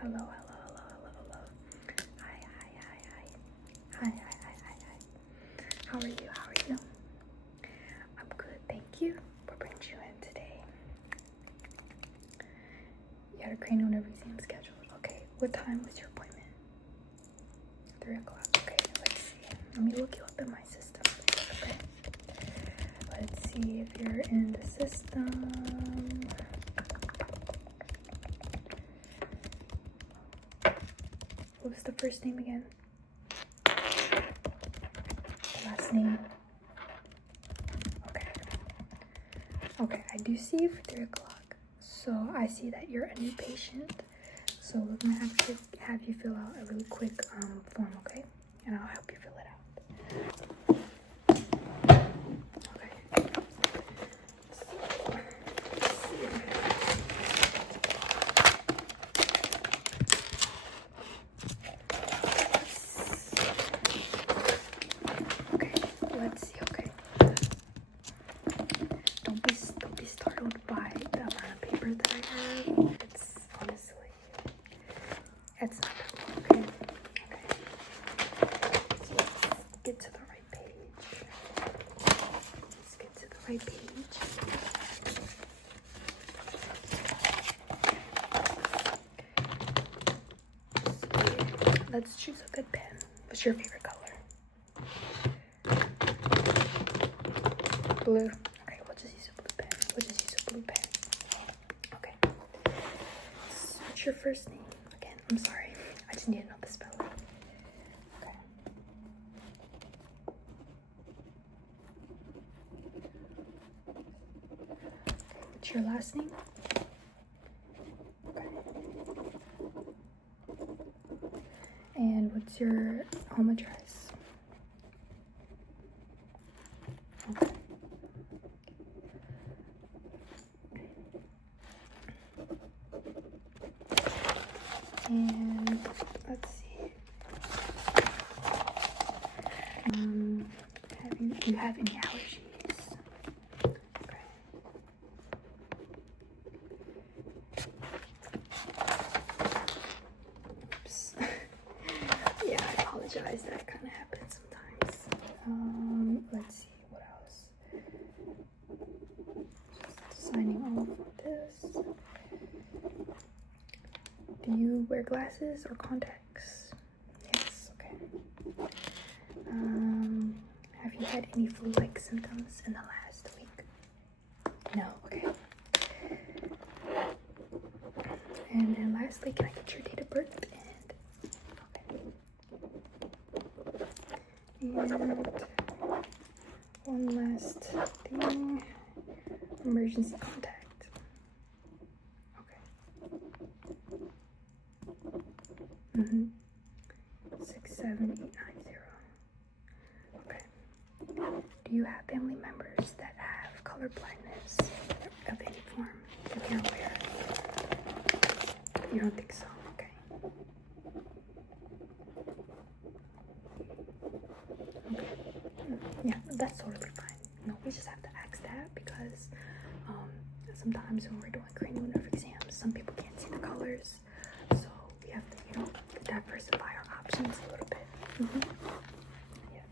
Hello, hello, hello, hello, hello. Hi, hi, hi, hi. Hi, hi, hi, hi, hi. How are you? How are you? I'm good, thank you. What brings you in today? You had a cranial nerve exam scheduled. Okay, what time was your appointment? 3 o'clock. Okay, let's see. Let me look you up in my system. Okay. Let's see if you're in the system. What was the first name again? Last name? Okay. Okay, I do see you for 3 o'clock. So I see that you're a new patient. So we're gonna have to have you fill out a really quick form, okay? And I'll help you fill it out. Okay. Let's see, okay. Don't be startled by the amount of paper that I have. It's honestly, it's not that long, okay? Okay. So let's get to the right page. Let's get to the right page. Let's choose a good pen. What's your favorite color? Blue. Okay, we'll just use a blue pen. Okay. So what's your first name? Again, I'm sorry. I just need to know the spelling. Okay. What's your last name? Okay. And what's your home address? Okay. And let's see. Do you have any allergies? Okay. Oops. Yeah, I apologize. That kind of happens sometimes. Let's see what else. Just signing off on this. Do you wear glasses or contacts? Yes, okay. Have you had any flu-like symptoms in the last week? No, okay. And then lastly, can I get your date of birth? And one last thing. Emergency contact. Okay. 67890. Okay. Do you have family members that have color blindness of any form that you're aware of? You don't think so? Okay. Okay. Yeah, that's totally fine. No, we just have to ask that because sometimes when we're doing cranial nerve exams, some people can't see the colors. So we have to, diversify our options a little bit. Yes.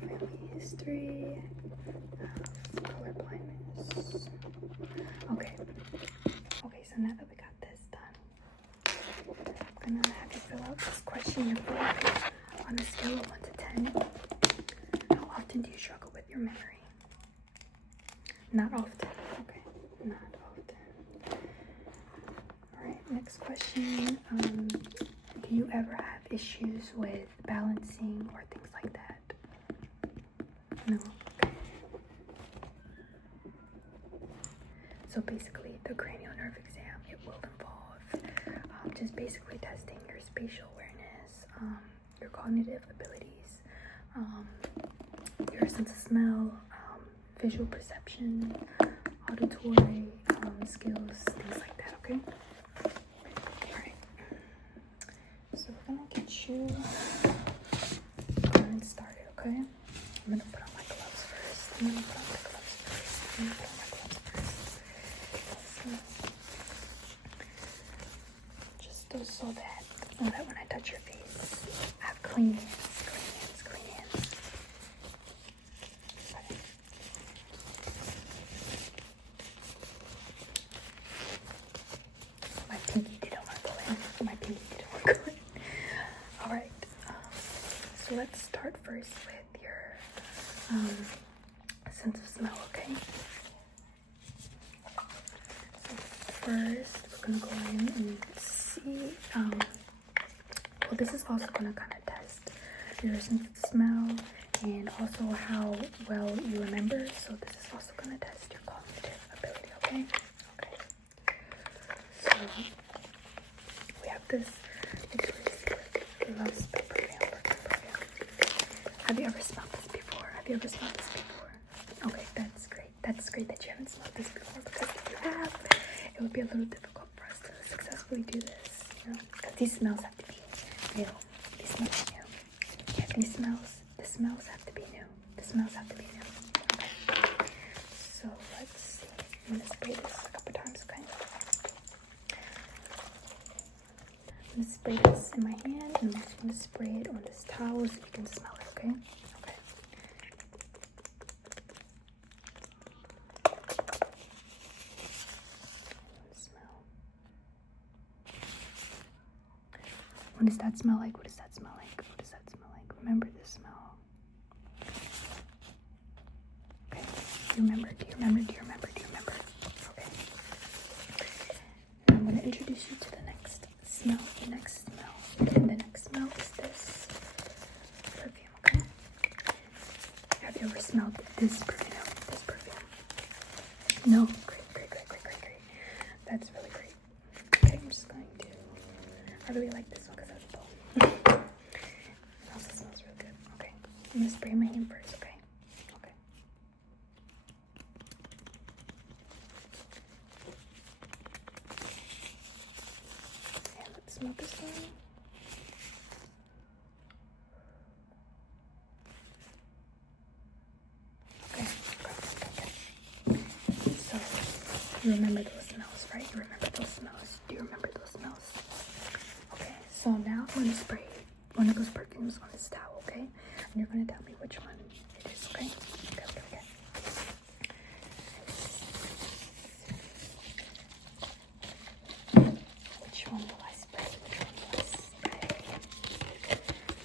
Family history of color blindness. Okay. Okay, so now that we got this done, I'm gonna have you fill out this questionnaire form on a scale of 1 to 10. How often do you struggle with your memory? Not often. Okay, not often. Alright, next question. Do you ever have issues with balancing or things like that? No? Okay. So basically, the cranial nerve exam, it will involve just basically testing your spatial awareness, your cognitive abilities, your sense of smell, visual perception, auditory skills, things like that, okay? Alright. So we're gonna get you started, okay? I'm gonna put on my gloves first. so that when I touch your face, I have clean hands, clean hands. Okay. My pinky didn't want to go in. Alright, so let's start first with your sense of smell, okay? So first, we're going to go in and see, well, this is also going to kind of test your sense of smell and also how well you remember. So this is also going to test your cognitive ability, okay? Okay. So we have this Love's perfume. Have you ever smelled this before? Okay, that's great. That's great that you haven't smelled this before, because if you have, it would be a little difficult for us to successfully do this, you know, because these smells have to be new. These smells new. Yeah, the smells have to be new. Okay. So let's see. I'm gonna spray this a couple times, okay? I'm gonna spray this in my hand, and I'm also gonna spray it on this towel so you can smell it, okay? Okay. Smell. What does that smell like? Remember this smell. Okay. Do you remember? Okay. Now I'm gonna introduce you to the next smell. The next smell is this perfume, okay? Have you ever smelled this perfume? No? Great. That's really great. Okay, I'm just going to, I really like this one because it's bold. It also smells really good. Okay, I'm going to spray my hand first, okay? Okay. And let's smell this one. Okay. So, you remember those smells, right? Do you remember those smells? Okay, so now I'm going to spray one of those perfumes on this towel, okay? And you're going to tell me which one it is, okay? Okay. Which one will I spray?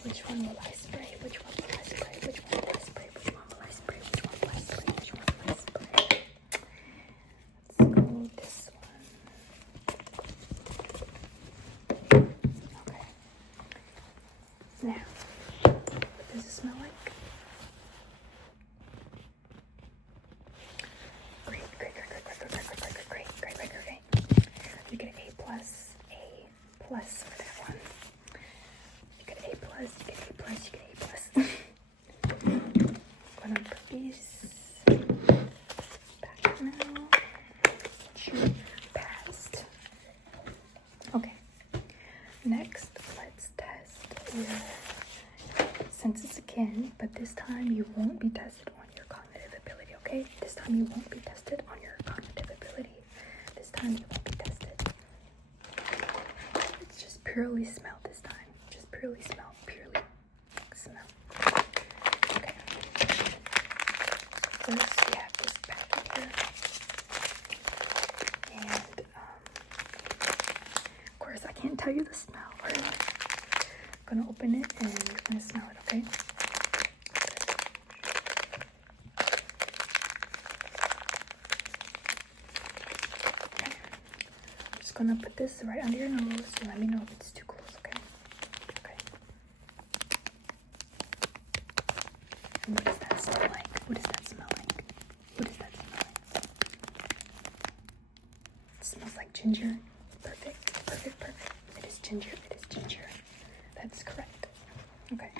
Which one will I spray? Let's go this one. Okay. Now, what does it smell like? Great. You get A plus for that one. You get A plus. I'm gonna put these back now. You passed. Okay. Next, let's test your senses again, but this time you won't be tested on your cognitive ability, okay? This time you won't be tested. It's just purely smell this time. Purely smell. Okay. First, we have this packet here. And, of course, I can't tell you the smell. I'm gonna open it and you're gonna smell it, okay? I'm just gonna put this right under your nose and let me know if it's too close, okay? Okay. And what does that smell like? It smells like ginger. Perfect. It is ginger. That's correct. Okay.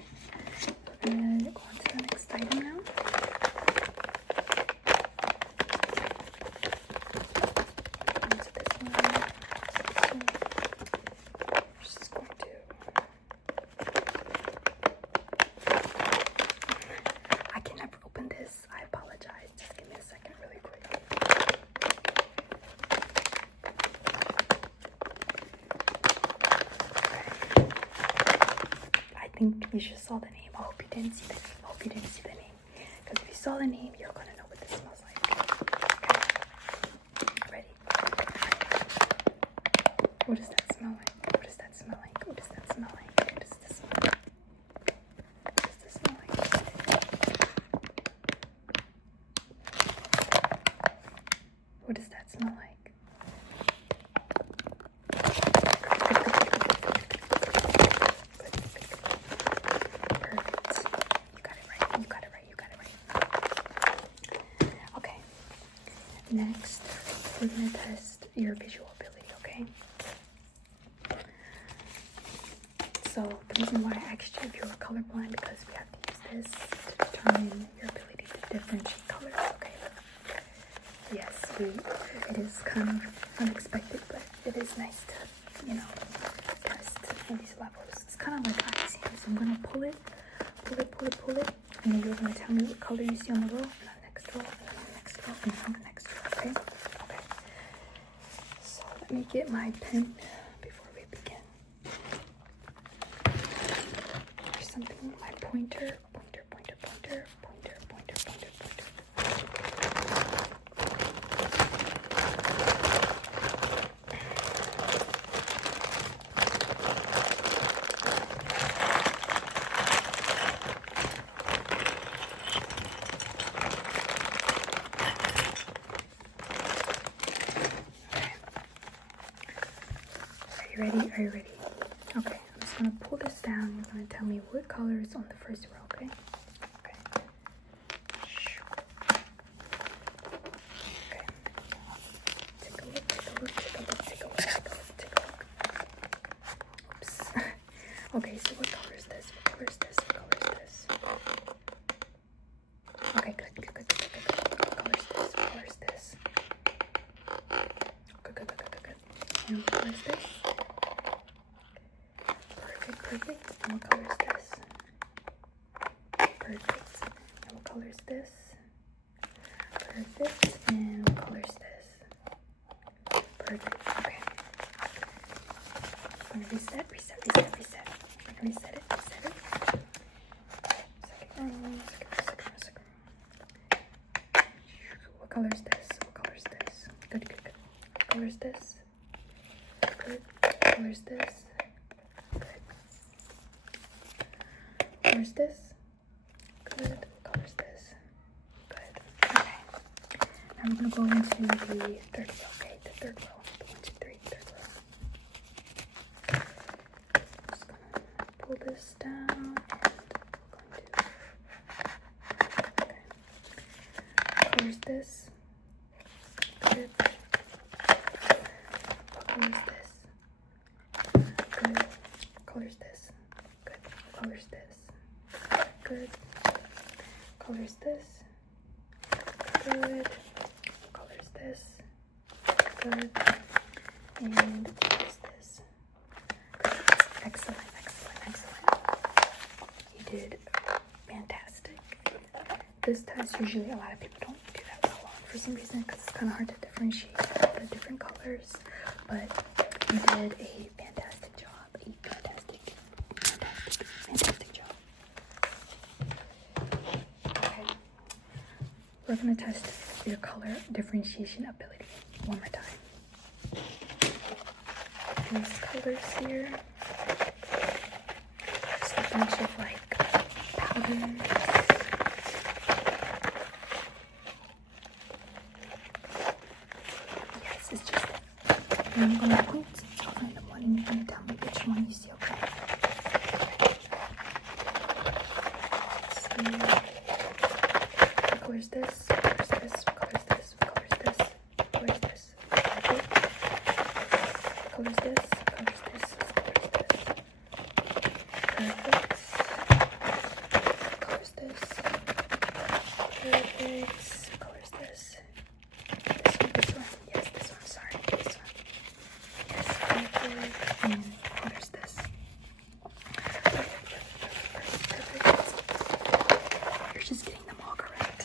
We're gonna go on to the next item now. Just think you just saw the name. I hope you didn't see the name. I hope you didn't see the name. Because if you saw the name, you're gonna know what this smells like. Okay. Ready? What does that smell like? What does that smell like? What does that smell like? What does this smell like? What does this smell like? What does that smell like? Next, we're going to test your visual ability, okay? So, the reason why I asked you if you were colorblind, because we have to use this to determine your ability to differentiate colors, okay? Yes, it is kind of unexpected, but it is nice to, you know, test on these levels. It's kind of like eye exam, so I'm going to pull it, and then you're going to tell me what color you see on the row, and on the next row, and then on the next row, and then on the next row. Okay. Okay. So let me get my pen before we begin. There's something with my pointer. Are you ready? Okay, I'm just gonna pull this down. You're gonna tell me what color is on the first row, okay? Okay. Okay. Take a look. Oops. Okay, so what color is this? Okay, good. What color is this? Good. And what color is this? Perfect. And what color is this? Perfect. And what color is this? Perfect. And what color is this? Perfect. Okay. I'm gonna reset. We're gonna reset it. Second row. What color is this? Good. What color is this? Good. What color is this? Color's this? Good. What color's this? Good. Okay. Now we're gonna go into the third row, okay? The third row. 1, 2, 3, third row. Just gonna pull this down. Okay. What color's this? Good. What color's this? Good. What color's this? Good. What color's this? Good. Color is this? Good. What color is this? Good. And what is this? Good. Excellent. You did fantastic. This test, usually a lot of people don't do that well on for some reason, because it's kind of hard to differentiate the different colors, but you did a fantastic job. Fantastic job. We're going to test your color differentiation ability one more time. These colors here, just a bunch of like powders. Yes, it's just and I'm going to point to random one and you're going to tell me which one you see, okay? Let's see. What color is this? What color is this? What color is this? What color is this? What color is this? Okay. What color is this? What color is this? What color is this? Perfect. What color is this? Perfect. What color is this? This one. Yes, this one. Sorry. This one. Yes, perfect. And what color is this? Perfect. You're just getting them all correct.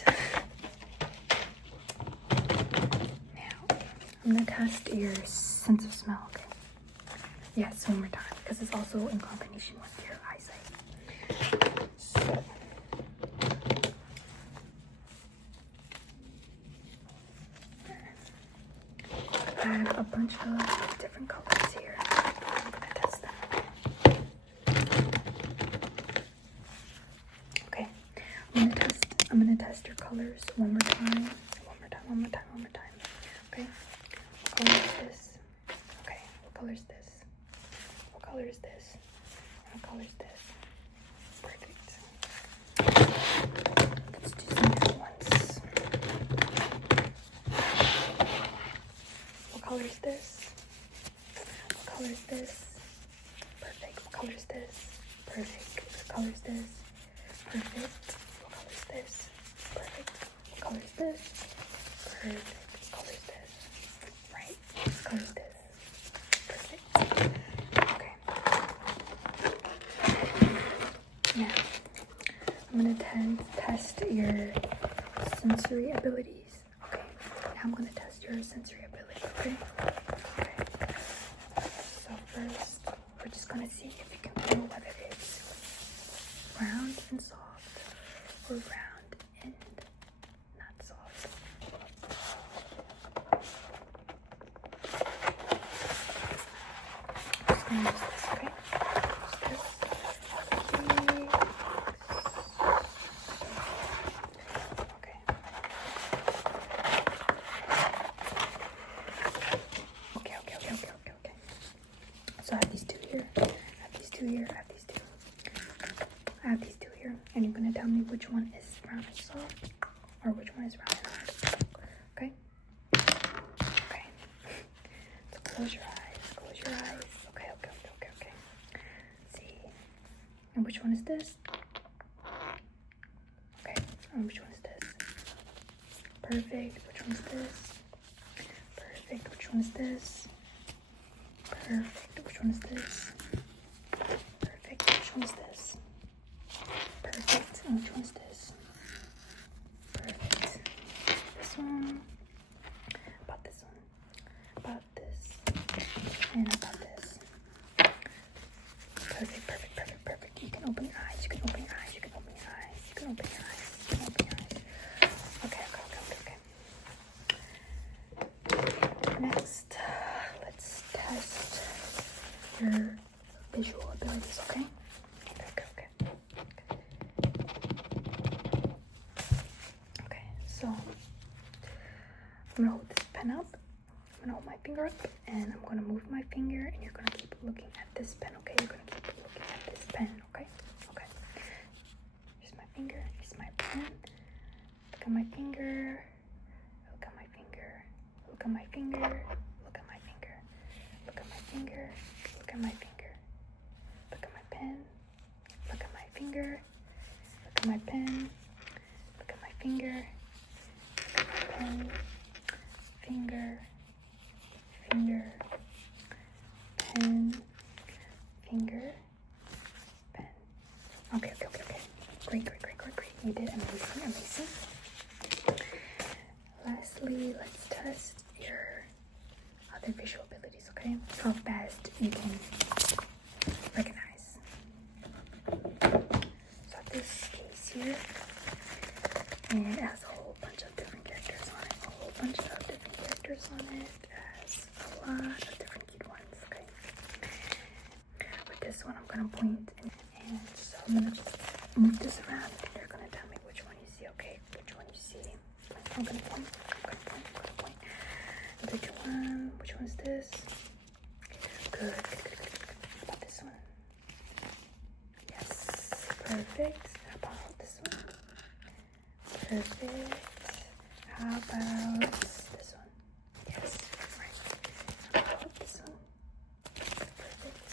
Now, I'm gonna test your sense of smell, okay? Yes, one more time, because it's also in combination with your eyesight. So I have a bunch of different colors here. I'm gonna test them. Okay, I'm gonna test your colors one more time. One more time. Okay. What color is this? Okay, what color is this? What color is this? What color is this? Perfect. Let's do some different ones. What color is this? What color is this? Perfect. What color is this? Perfect. What color is this? Perfect. What color is this? Perfect. What color is this? Perfect. What color is this? Right. What color is this? Perfect. Okay. Now, I'm gonna test your sensory abilities. Okay. Now I'm gonna test your sensory ability. Okay. Okay. So first, we're just gonna see if you can feel whether it's round and soft or round and not soft. I'm just gonna use this, okay? Use this. Okay. Okay. So I have these two here. I have these two here. And you're gonna tell me which one is round and soft or which one is round and hard. Okay? Okay. So close your eyes. Okay. See. And which one is this? Okay. And which one is this? Perfect. Which one is this? Perfect. Which one is this? Perfect. Which one is this? Perfect. Which one is this? Perfect. And which one is this? Perfect. This one. About this one. About this. And about this. Perfect. You can open your eyes. Okay. Next, let's test your visual abilities, okay? Okay, so I'm gonna hold this pen up. I'm gonna hold my finger up, and I'm gonna move my finger, and you're gonna keep looking at this pen, okay? You're gonna keep looking at this pen, okay? Okay. Here's my finger. Here's my pen. Look at my finger. Look at my finger. Look at my finger. Look at my finger. Look at my finger. Look at my finger. Look at my pen. Look at my finger. Look at my pen. Look at my finger. Look at my pen. Finger. Finger. Pen. Finger. Pen. Okay. Great. You did amazing. Lastly, let's test your other visual abilities, okay? How fast you can recognize. So this case here, and it has a whole bunch of different characters on it. It has a lot of different cute ones, okay? With this one, I'm gonna point, and so I'm gonna move this around, and you're gonna tell me which one you see, okay? Which one you see. I'm gonna point. Which one? Which one is this? Good. How about this one? Yes. Perfect. How about this one? Perfect. How about this one? Yes. Right. How about this one? Perfect.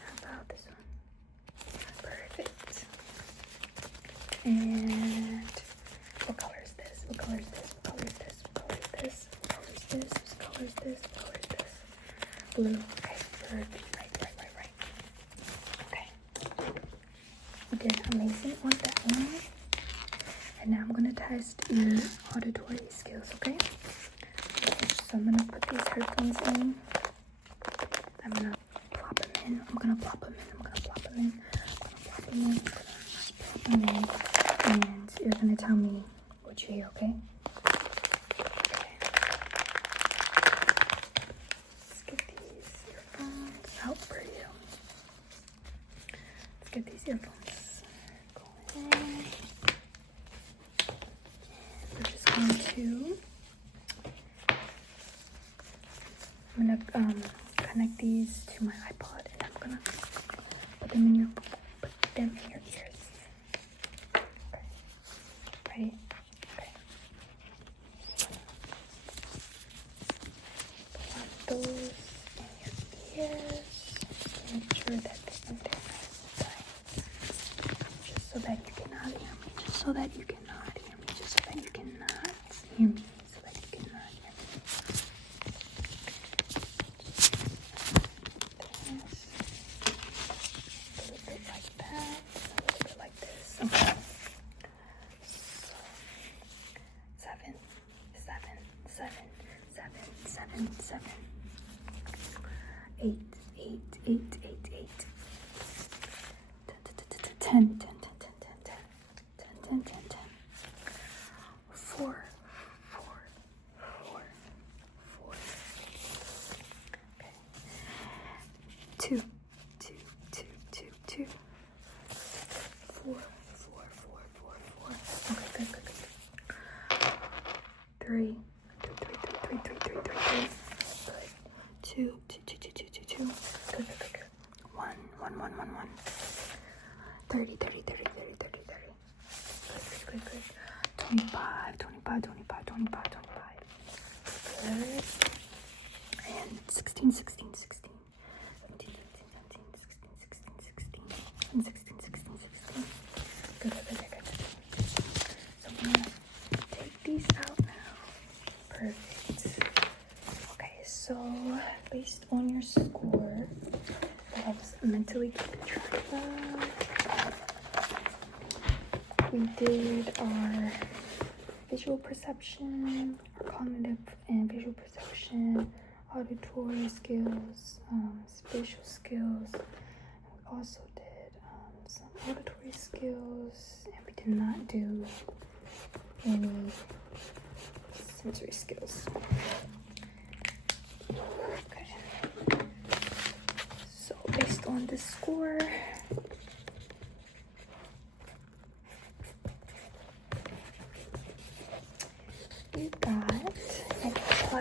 How about this one? Perfect. And what color is this? What color is this? What color is this? What color is this? What color is this? What color is this? What color is this? Blue. Okay, perfect. Right. Okay. You did amazing on that one. And now I'm gonna test your auditory skills, okay? So I'm gonna put these headphones in. I'm gonna plop them in. I'm gonna plop them in. and you're gonna tell me what you hear, okay? Okay. Let's get these earphones out for you. Let's get these earphones going. We're just going to, I'm gonna connect these to my iPod, and I'm gonna put them in your ears. Okay. Ready? Okay. Put those in your ears. Make sure that they don't get nice. Just so that you cannot hear me. Just so that you cannot hear me. Just so that you cannot hear me. So that you cannot hear me. A little bit like that. A little bit like this. Okay. So, 7, 7, 7, 7, 7, 7. 8, 8, 8, 8, 8. 10, 10, 10, 10, 10, 10, 10, 10, 10, 10. 4, 4, 4, 4. Okay. 2, 2, 2, 2, 2. 4, 4, 4, 4, 4. Okay, good, good, good. 3, 3, 3, 3, 3, 3, 3, 3. Good. 2, 2, 2, 2, 2, 2, 2. Good, good, good, good. 1, 1, 1, 1, 1. 30, 30, 30, 30, 30, 30. Good, good, good, good. 25, 25, 25, 25, 25. Good. And 16, 16, 16. 17, 17, 17, 16, 16, 16. And 16, 16, 16. Good, good, good, good, good. So I'm gonna take these out now. Perfect. Okay, so based on your score that I was mentally keeping track of, we did our visual perception, our cognitive and visual perception, auditory skills, spatial skills. We also did some auditory skills, and we did not do any sensory skills. Okay. So based on this score, you got an A+, an A+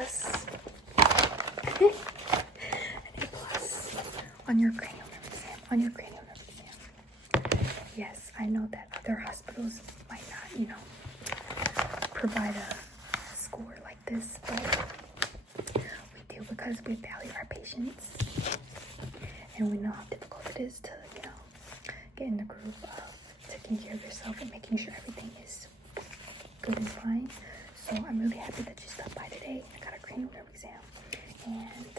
on your cranial nerve exam. On your cranial nerve exam. Yes, I know that other hospitals might not, provide a score like this, but we do because we value our patients, and we know how difficult it is to, get in the groove of taking care of yourself and making sure everything is good and fine. So I'm really happy that you stopped by today. I got a cranial nerve exam, and